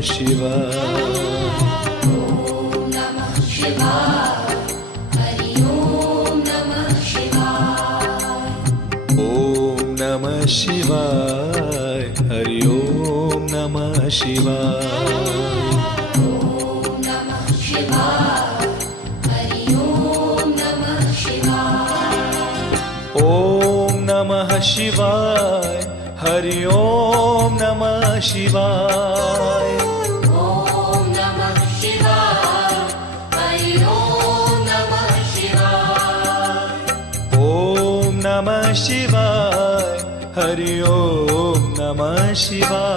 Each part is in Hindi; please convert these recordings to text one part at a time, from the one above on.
शिवाय। ॐ नमः शिवाय। हरि ॐ नमः शिवाय। ॐ नमः शिवाय। हरि ॐ नमः शिवाय। ॐ नमः शिवाय। हरि ॐ नमः शिवाय। ॐ नमः शिवाय। हरि ॐ नमः शिवाय। ॐ नमः शिवाय। हरि ॐ नमः शिवाय। ॐ नमः शिवाय। हरि ॐ नमः शिवाय।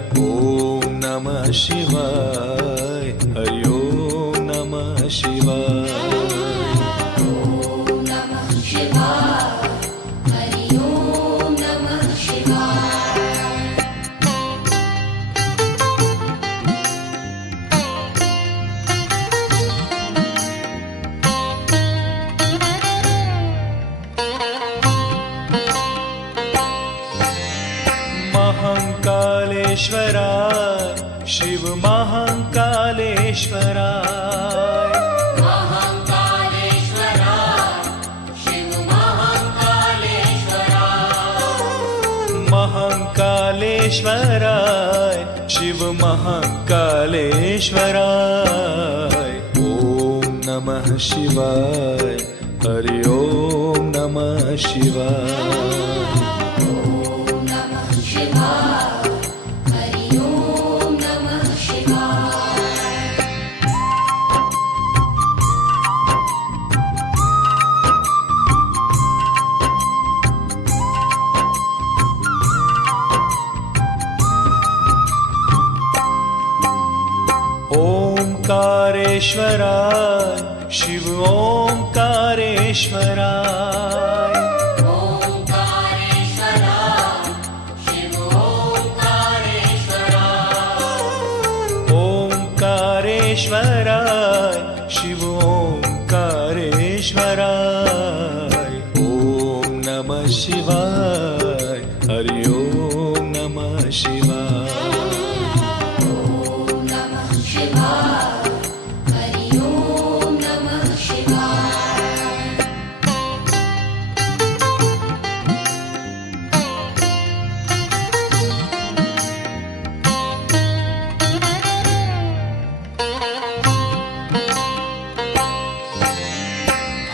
ॐ नमः शिवाय। हरि ॐ नमः शिवाय। ॐ नमः शिवाय। हरि ॐ नमः शिवाय। महाकालेश्वराय शिव महाकालेश्वराय। महाकालेश्वराय शिव महाकालेश्वराय। महाकालेश्वराय शिव महाकालेश्वराय। ॐ नमः शिवाय। हरि ॐ नमः शिवाय। ॐ नमः शिवाय। हरि ॐ नमः शिवाय। ओंकारेश्वराय शिव ओंकारेश्वराय। ओंकारेश्वराय शिव ओंकारेश्वराय। ओंकारेश्वराय शिव ओंकारेश्वराय। ॐ नमः शिवाय। हरि ॐ नमः शिवाय। ॐ नमः शिवाय। हरि ॐ नमः शिवाय।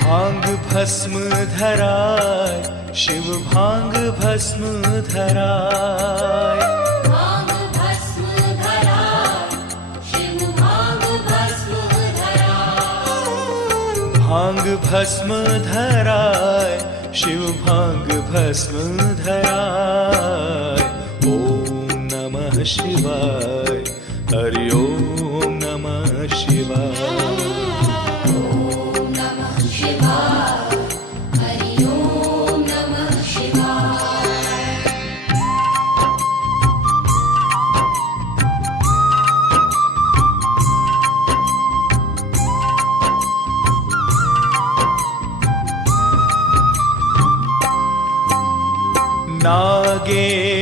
भांग भस्म धराय शिव भांग भस्म धराय। भांग भस्म धराय शिव भांग भस्म धराय। भांग भस्म धराय शिव भांग भस्म धराय। ॐ नमः शिवाय। हरि ॐ नमः शिवाय। ॐ नमः शिवाय। हरि ॐ नमः शिवाय।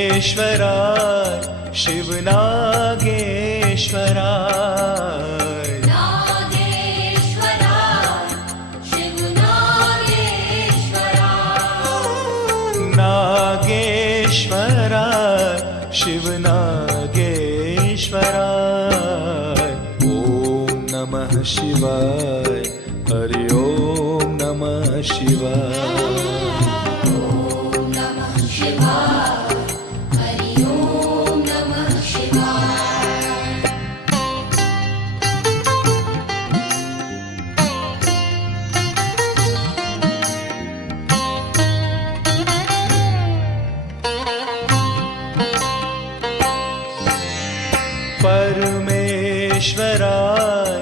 नागेश्वराय शिव नागेश्वराय। नागेश्वराय शिव नागेश्वराय। नागेश्वराय शिव नागेश्वराय। ॐ नमः शिवाय। हरि ॐ नमः शिवाय। ॐ नमः शिवाय। हरि ॐ नमः शिवाय। परमेश्वराय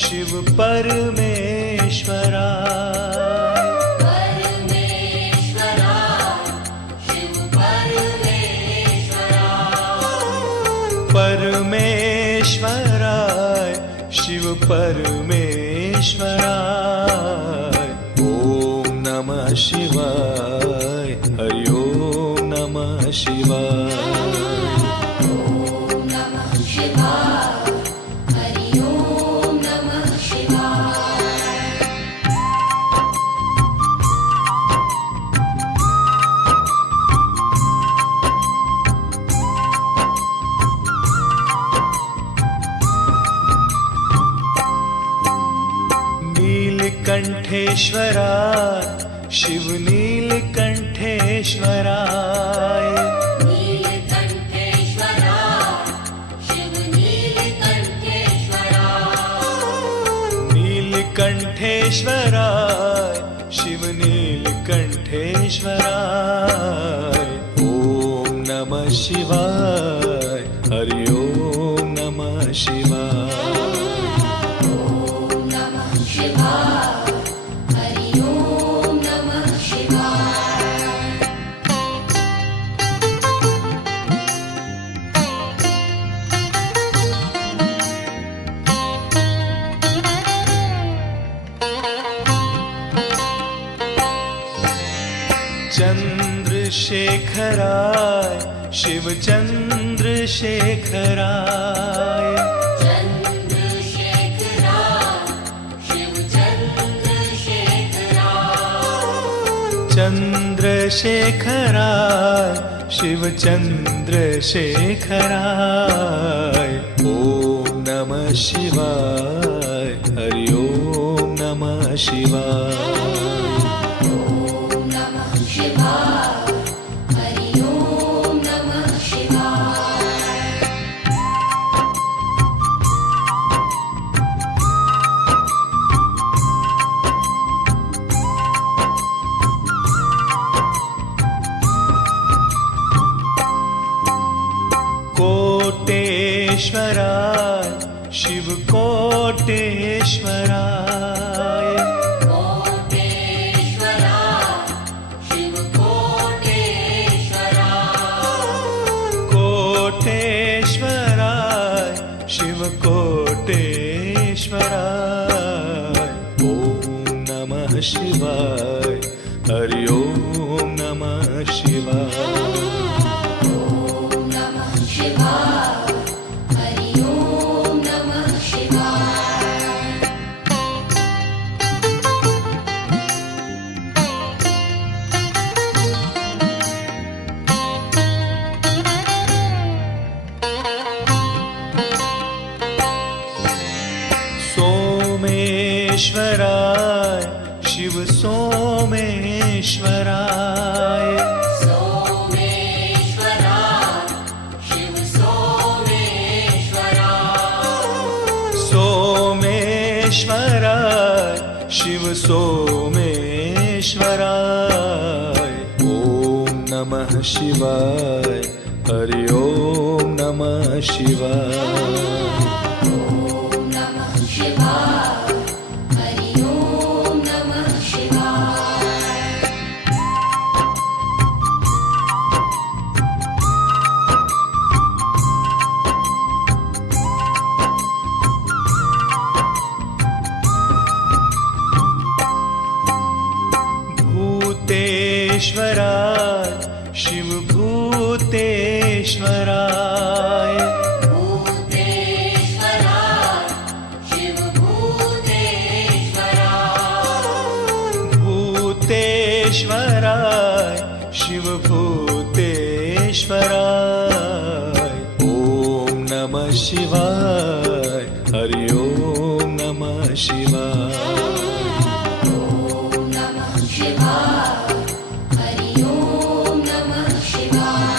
शिव परमेश्वराय। परमेश्वराय शिव परमेश्वराय। परमेश्वराय शिव परमेश्वराय। ॐ नमः शिवाय। हरि ॐ नमः शिवाय। ॐ नमः नीलकंठेश्वराय शिव नीलकंठेश्वराय नीलकंठेश्वराय शिव नीलकंठेश्वराय ॐ नमः शिवाय हरि ओम नमः शिवाय ॐ नमः शिवाय हरि ओम नमः शिवाय चंद्रशेखराय शिव चंद्रशेखराय चंद्रशेखराय शिव चंद्रशेखराय ॐ नमः शिवाय हरि ओम नमः शिवाय ॐ नमः शिवाय हरि ओम नमः शिवाय कोटेश्वराय शिव कोटेश्वराय कोटेश्वराय शिव कोटेश्वराय ॐ नमः शिवाय हरि ओम नमः शिवाय ॐ नमः शिवाय हरि ओम नमः शिवाय सोमेश्वराय शिव सोमेश्वराय सोमेश्वराय शिव सोमेश्वराय ॐ नमः शिवाय हरि ओम नमः शिवाय ॐ नमः शिवाय हरि ओम नमः शिवाय भूतेश्वराय शिव भूतेश्वराय भूतेश्वराय शिव भूतेश्वराय ॐ नमः शिवाय हरि ओम नमः शिवाय ॐ नमः शिवाय हरि ओम नमः शिवाय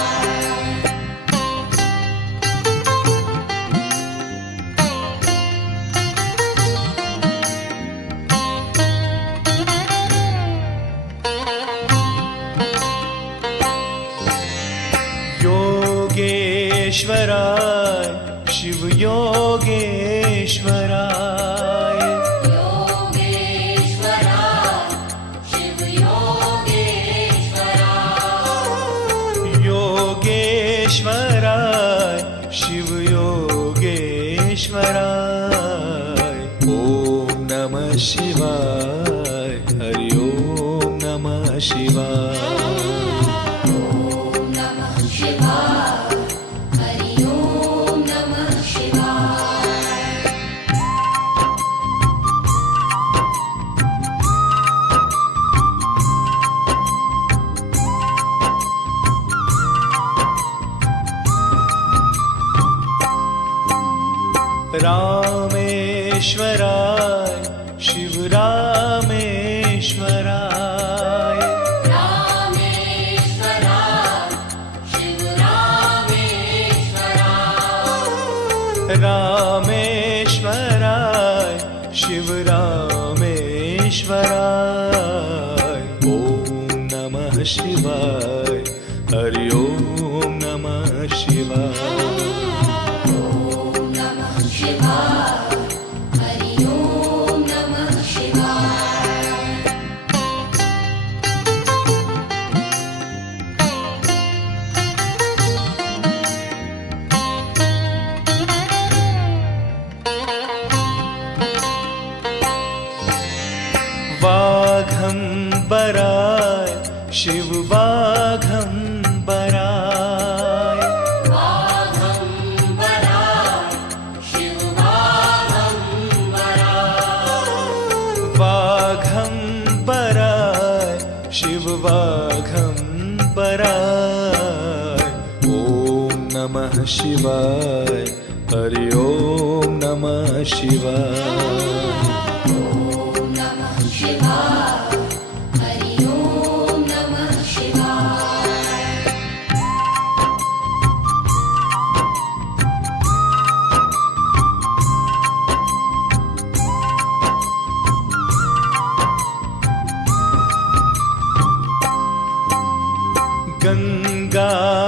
योगेश्वराय शिव योगेश्वराय योगेश्वराय शिव योगेश्वराय ॐ नमः शिवाय हरि ओम नमः शिवाय ॐ नमः शिवाय हरि ओम नमः शिवाय रामेश्वराय शिव रामेश्वराय रामेश्वराय शिव रामेश्वराय रामेश्वराय शिव रामेश्वराय ॐ नमः शिवाय हरि ओम नमः शिवाय ॐ नमः शिवाय हरि ओम नमः शिवाय वाघंबराय शिव वाघंबराय वाघंबराय शिव वाघंबराय वाघंबराय शिव वाघंबराय ॐ नमः शिवाय हरि ओम नमः शिवाय ॐ नमः शिवाय हरि ओम नमः शिवाय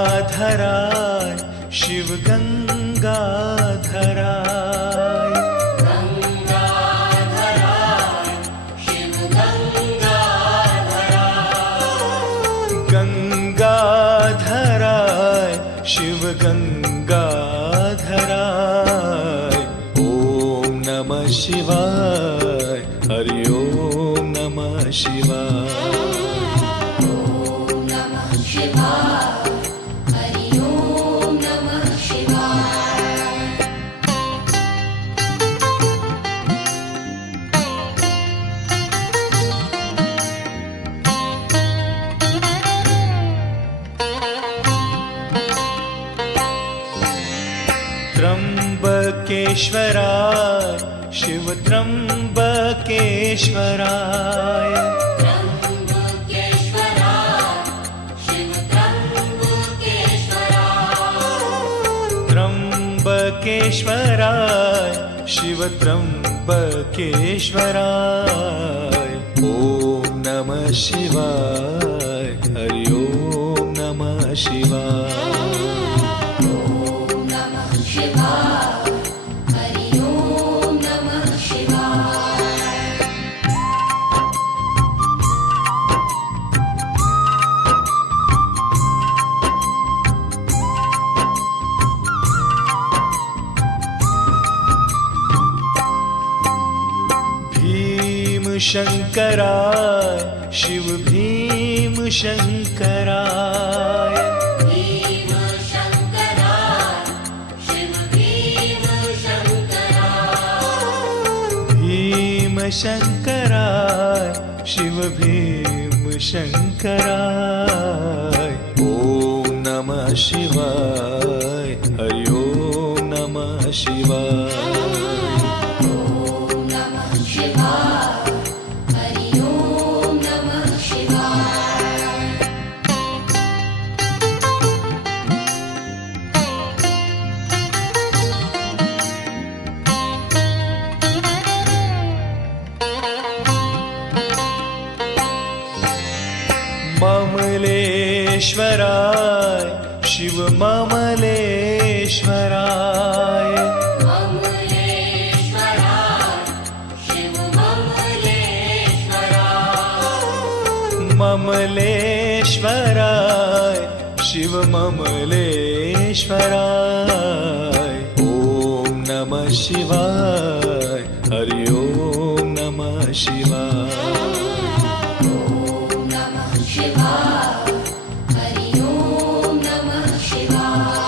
गंगाधराय शिव गंगाधराय गंगाधराय शिव गंगाधराय गंगाधराय शिव गंगाधराय ॐ नमः शिवाय हरि ओम नमः शिवाय ॐ नमः शिवाय हरि ओम नमः शिवाय त्र्यंबकेश्वराय शिव त्र्यंबकेश्वराय त्र्यंबकेश्वराय शिव त्र्यंबकेश्वराय त्र्यंबकेश्वराय शिव त्र्यंबकेश्वराय ॐ नमः शिवाय हरि ओम नमः शिवाय ॐ नमः शिवाय हरि ओम नमः शिवाय भीमशंकराय शिव भीमशंकराय भीमशंकराय शिव भीमशंकराय भीमशंकराय शिव भीमशंकराय ॐ नमः शिवाय हरि ओम नमः शिवाय ॐ नमः शिवाय हरि ओम नमः शिवाय ममलेश्वराय शिव ममलेश्वराय ममलेश्वराय शिव ममलेश्वराय ममलेश्वराय शिव ममलेश्वराय ॐ नमः शिवाय हरि ओम नमः शिवाय ॐ नमः शिवाय हरि ओम नमः शिवाय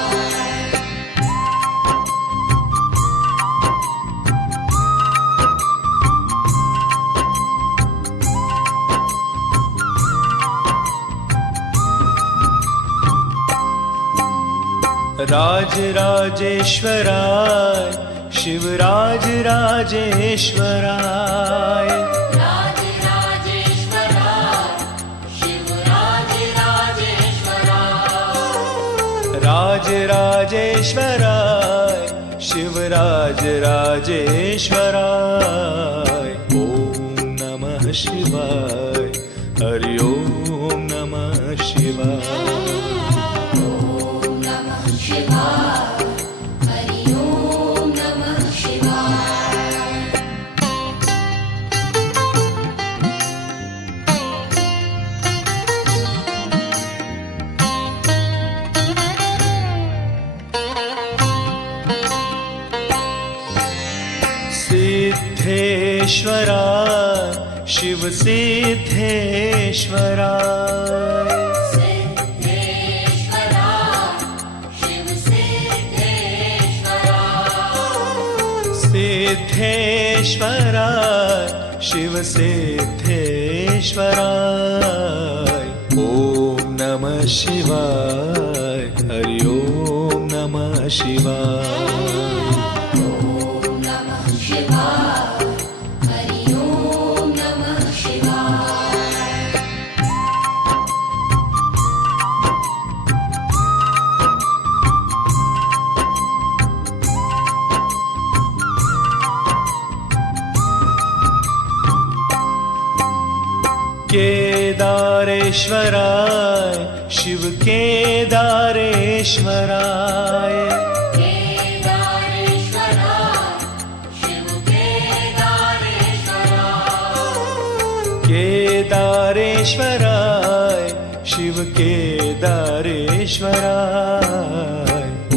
राजराजेश्वराय शिवराज राजेश्वराय राजराजेश्वराय शिवराज राजेश्वराय ओम नमः शिवाय हरि ओम नमः शिवाय ॐ नमः शिवाय हरि ॐ नमः शिवाय सिद्धेश्वराय शिव सिद्धेश्वराय सिद्धेश्वराय शिव सिद्धेश्वराय ओम नमः शिवाय हरि ओम नमः शिवाय ॐ नमः शिवाय हरि ॐ नमः शिवाय केदारेश्वराय शिव केदारेश्वराय केदारेश्वराय शिव केदारेश्वराय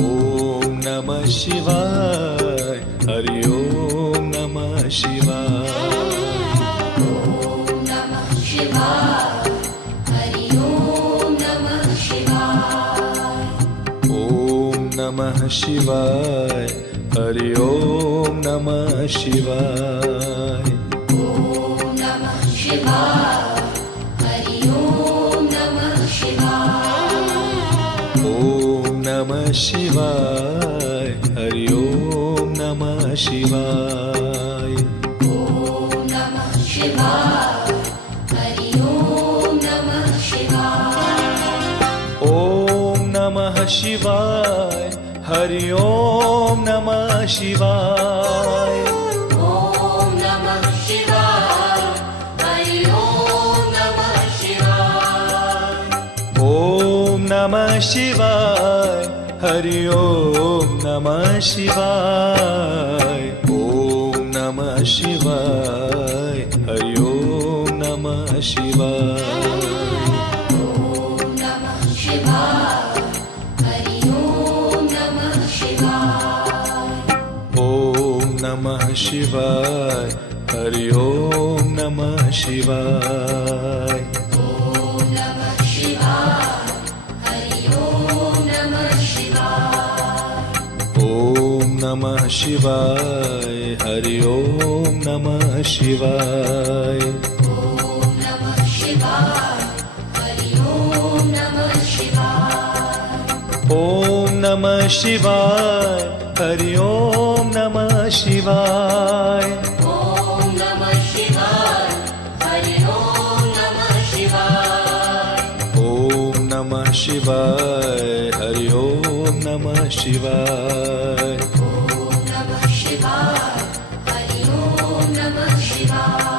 ओम नमः शिवाय हरि ओम नमः शिवाय ॐ नमः शिवाय हरि ॐ नमः शिवाय ओम नमः शिवाय हरि ओम नमः शिवाय ॐ नमः शिवाय हरि ॐ नमः शिवाय ओम नमः शिवाय हरि ओम नमः शिवाय ॐ नमः शिवाय हरि ॐ नमः शिवाय ओम नमः शिवाय हरि ओम नमः शिवाय ॐ नमः शिवाय हरि ॐ नमः शिवाय ओम नमः शिवाय हरि ओम नमः शिवाय ओम नमः शिवाय हरि ओम नमः शिवाय ॐ नमः शिवाय हरि ॐ नमः शिवाय ओम नमः शिवाय हरि ओम नमः शिवाय ॐ नमः शिवाय हरि ॐ नमः शिवाय ओम नमः शिवाय हरि ओम नमः शिवाय ॐ नमः शिवाय हरि ॐ नमः शिवाय ओम नमः शिवाय हरि ओम नमः शिवाय ॐ नमः शिवाय हरि ॐ नमः शिवाय ओम नमः शिवाय हरि ओम नमः शिवाय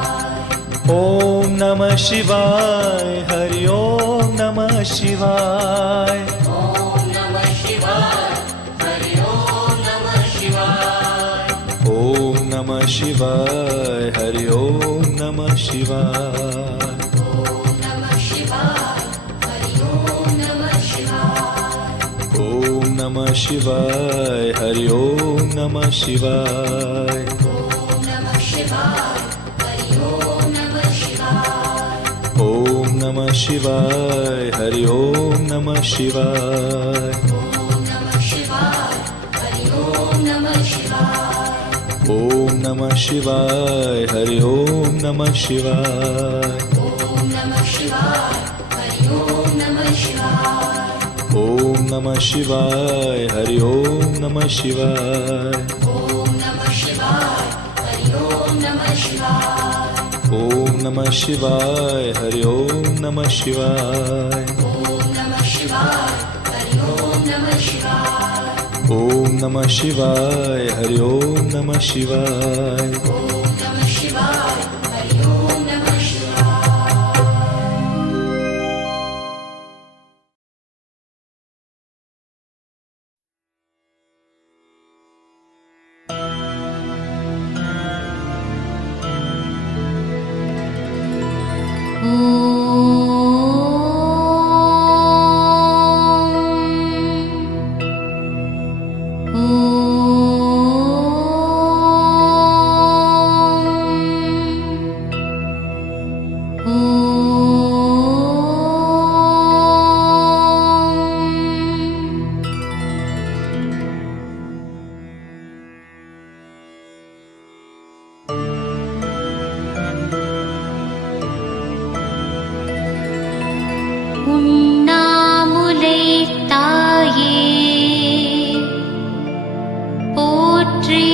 ॐ नमः शिवाय हरि ॐ नमः शिवाय ओम नमः शिवाय हरि ओम नमः शिवाय ॐ नमः शिवाय हरि ॐ नमः शिवाय ओम नमः शिवाय हरि ओम नमः शिवाय ॐ नमः शिवाय हरि ॐ नमः शिवाय ओम नमः शिवाय हरि ओम नमः शिवाय ॐ नमः शिवाय हरि ॐ नमः शिवाय ओम नमः शिवाय हरि ओम नमः शिवाय ॐ नमः शिवाय हरि ॐ नमः शिवाय ॐ नमः शिवाय हरि ॐ नमः शिवाय ॐ नमः शिवाय हरि ॐ नमः शिवाय ॐ नमः शिवाय हरि ॐ नमः शिवाय ॐ नमः शिवाय हरि ॐ नमः शिवाय ॐ नमः शिवाय हरि ॐ नमः शिवाय ॐ नमः शिवाय हरि ॐ नमः शिवाय உண்ணாமுலை தாயே போற்றி